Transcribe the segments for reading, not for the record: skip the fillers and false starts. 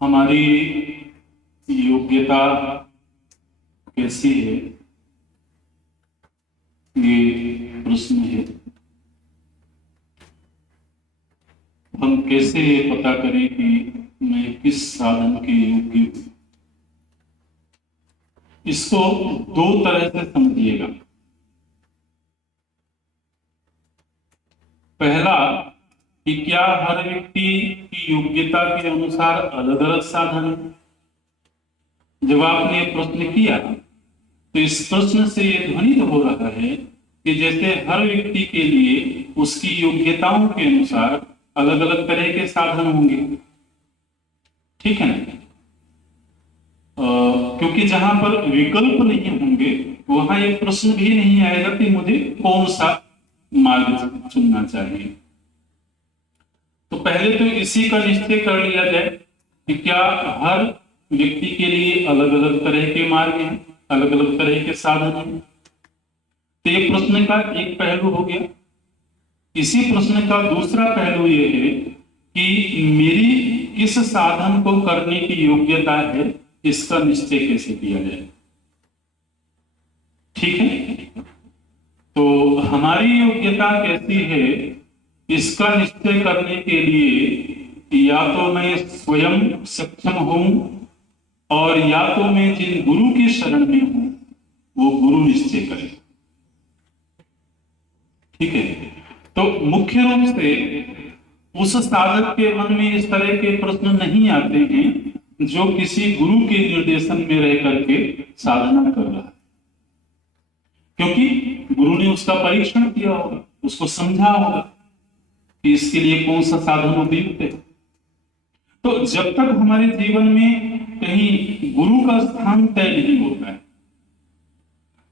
हमारी योग्यता कैसी है, ये प्रश्न है। हम कैसे पता करें कि मैं किस साधन के योग्य हूं? इसको दो तरह से समझिएगा। पहला कि क्या हर व्यक्ति की योग्यता के अनुसार अलग अलग साधन है। जब आपने प्रश्न किया तो इस प्रश्न से ये ध्वनित हो रहा है कि जैसे हर व्यक्ति के लिए उसकी योग्यताओं के अनुसार अलग अलग तरह के साधन होंगे। ठीक है ना? क्योंकि जहां पर विकल्प नहीं होंगे वहां ये प्रश्न भी नहीं आएगा कि मुझे कौन सा मार्ग चुनना चाहिए। तो पहले तो इसी का निश्चय कर लिया जाए कि क्या हर व्यक्ति के लिए अलग अलग तरह के मार्ग हैं, अलग अलग तरह के साधन हैं। तो ये प्रश्न का एक पहलू हो गया। इसी प्रश्न का दूसरा पहलू ये है कि मेरी इस साधन को करने की योग्यता है, इसका निश्चय कैसे किया जाए। ठीक है? तो हमारी योग्यता कैसी है इसका निश्चय करने के लिए या तो मैं स्वयं सक्षम हूं और या तो मैं जिन गुरु की शरण में हूं वो गुरु निश्चय करे। ठीक है? तो मुख्य रूप से उस साधक के मन में इस तरह के प्रश्न नहीं आते हैं जो किसी गुरु के निर्देशन में रह करके साधना कर रहा है, क्योंकि गुरु ने उसका परीक्षण किया होगा, उसको समझा होगा कि इसके लिए कौन सा साधन उपयुक्त है। तो जब तक हमारे जीवन में कहीं गुरु का स्थान तय नहीं होता है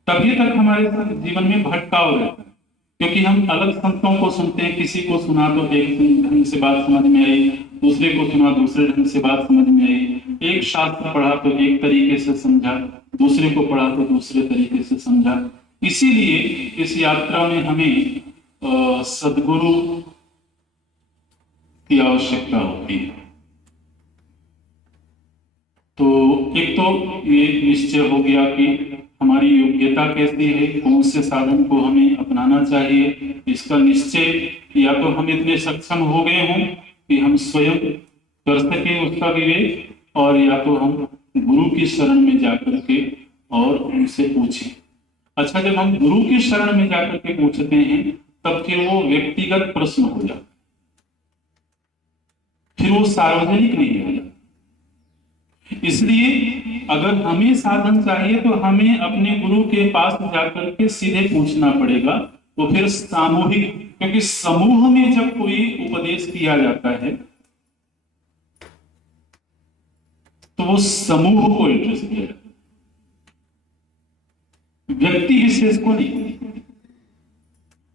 तभी तक हमारे जीवन में भटकाव रहता है। क्योंकि हम अलग संतों को सुनते हैं, किसी को सुना तो एक ढंग से बात समझ में आई, दूसरे को सुना दूसरे ढंग से बात समझ में आई, एक शास्त्र पढ़ा तो एक तरीके से समझा, दूसरे को पढ़ा तो दूसरे तरीके से समझा। इसीलिए इस यात्रा में हमें सदगुरु की आवश्यकता होती है। तो एक तो ये निश्चय हो गया कि हमारी योग्यता कैसी है, कौन से साधन को हमें अपनाना चाहिए। इसका निश्चय या तो हम इतने सक्षम हो गए हों कि हम स्वयं कर सके उसका विवेक, और या तो हम गुरु की शरण में जाकर के और उनसे पूछें। अच्छा, जब हम गुरु की शरण में जाकर के पूछते हैं तब फिर वो व्यक्तिगत प्रश्न हो जाता, फिर वो सार्वजनिक नहीं हो जाता। इसलिए अगर हमें साधन चाहिए तो हमें अपने गुरु के पास जाकर के सीधे पूछना पड़ेगा। तो फिर सामूहिक, क्योंकि समूह में जब कोई उपदेश किया जाता है तो वो समूह को इंटरेस्ट किया जाता है, व्यक्ति विशेष को नहीं।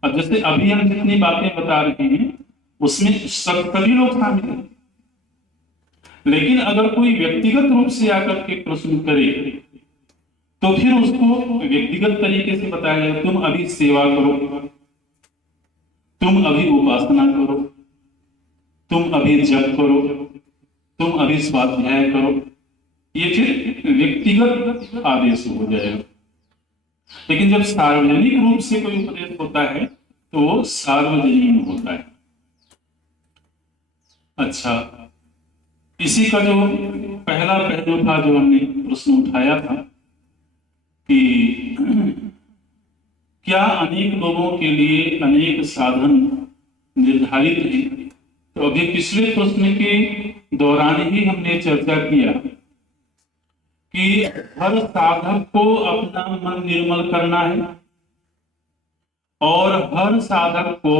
अब जैसे अभी हम जितनी बातें बता रहे हैं उसमें सभी लोग शामिल हैं, लेकिन अगर कोई व्यक्तिगत रूप से आकर के प्रश्न करे तो फिर उसको व्यक्तिगत तरीके से बताया जाए, तुम अभी सेवा करो, तुम अभी उपासना करो, तुम अभी जप करो, तुम अभी स्वाध्याय करो। ये फिर व्यक्तिगत आदेश हो जाएगा। लेकिन जब सार्वजनिक रूप से कोई उपदेश होता है तो वो सार्वजनीन होता है। अच्छा, इसी का जो पहला पहलू था जो हमने प्रश्न उठाया था कि क्या अनेक लोगों के लिए अनेक साधन निर्धारित हैं। तो अभी पिछले प्रश्न के दौरान ही हमने चर्चा किया कि हर साधक को अपना मन निर्मल करना है और हर साधक को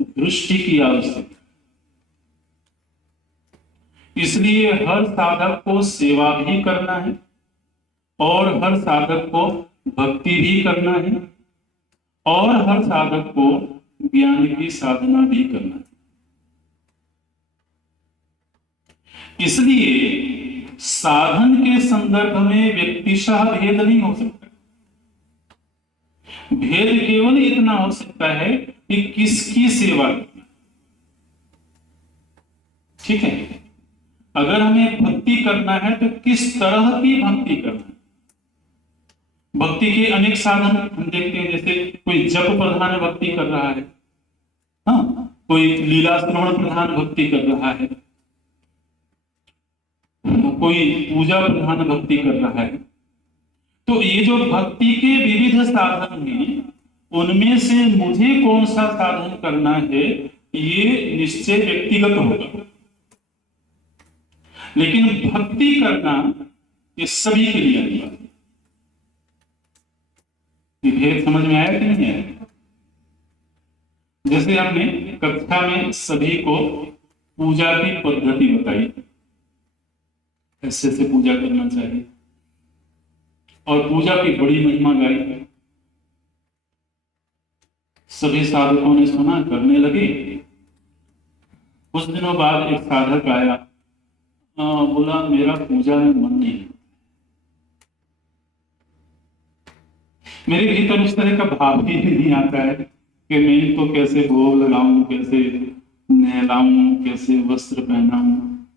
दृष्टि की आवश्यकता। इसलिए हर साधक को सेवा भी करना है और हर साधक को भक्ति भी करना है और हर साधक को ज्ञान की साधना भी करना है। इसलिए साधन के संदर्भ में व्यक्तिशः भेद नहीं हो सकता। भेद केवल इतना हो सकता है कि किसकी सेवा करना। ठीक है? अगर हमें भक्ति करना है तो किस तरह की भक्ति करना है। भक्ति के अनेक साधन हम देखते हैं, जैसे कोई जप प्रधान भक्ति कर रहा है, हाँ, कोई लीला श्रवण प्रधान भक्ति कर रहा है, कोई पूजा प्रधान भक्ति कर रहा है। तो ये जो भक्ति के विविध साधन हैं, उनमें से मुझे कौन सा साधन करना है ये निश्चय व्यक्तिगत होगा, लेकिन भक्ति करना ये सभी के लिए अनिवार्य है। भेद समझ में आया कि नहीं आया? जैसे हमने कक्षा में सभी को पूजा की पद्धति बताई, ऐसे से पूजा करना चाहिए, और पूजा की बड़ी महिमा गाई। सभी साधकों ने सुना, करने लगे। कुछ दिनों बाद एक साधक आया, बोला मेरा पूजा में मन नहीं, मेरे भीतर उस तरह का भाव भी नहीं आता है कि मैं इनको कैसे भोग लगाऊं, कैसे नहलाऊं, कैसे वस्त्र पहनाऊं,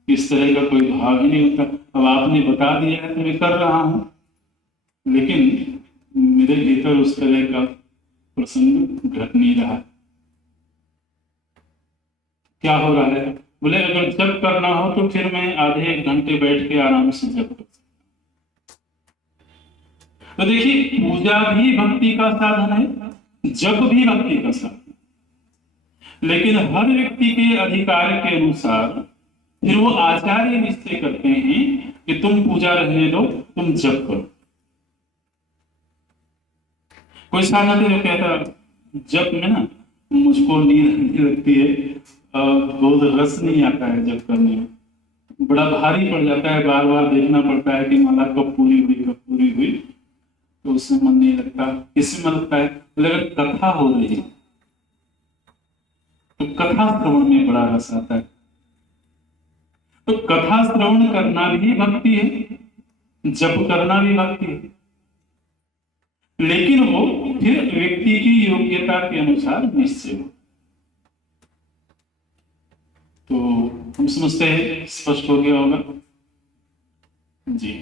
इस तरह का कोई भाव ही नहीं होता। अब आपने बता दिया है तो मैं कर रहा हूं, लेकिन मेरे भीतर उस तरह का प्रसंग घट नहीं रहा। क्या हो रहा है? बोले अगर जप करना हो तो फिर मैं आधे एक घंटे बैठ के आराम से जप कर सकता। तो देखिए, पूजा भी भक्ति का साधन है, जप भी भक्ति का साधन, लेकिन हर व्यक्ति के अधिकार के अनुसार फिर वो आचार्य निश्चय करते हैं कि तुम पूजा रहने दो, तुम जप करो। कोई साधक है जो कहता जप में ना मुझको नींद नहीं लगती है, बहुत रस नहीं आता है जप करने में, बड़ा भारी पड़ जाता है, बार बार देखना पड़ता है कि माला कब पूरी हुई कब पूरी हुई, तो उसमें मन नहीं लगता। किसमें लगता है? अगर कथा हो रही है तो कथा श्रवण में बड़ा रस आता है। तो कथा श्रवण करना भी भक्ति है, जप करना भी भक्ति है, लेकिन वो फिर व्यक्ति की योग्यता के अनुसार निश्चय हो। तो हम समझते हैं, स्पष्ट हो गया होगा जी।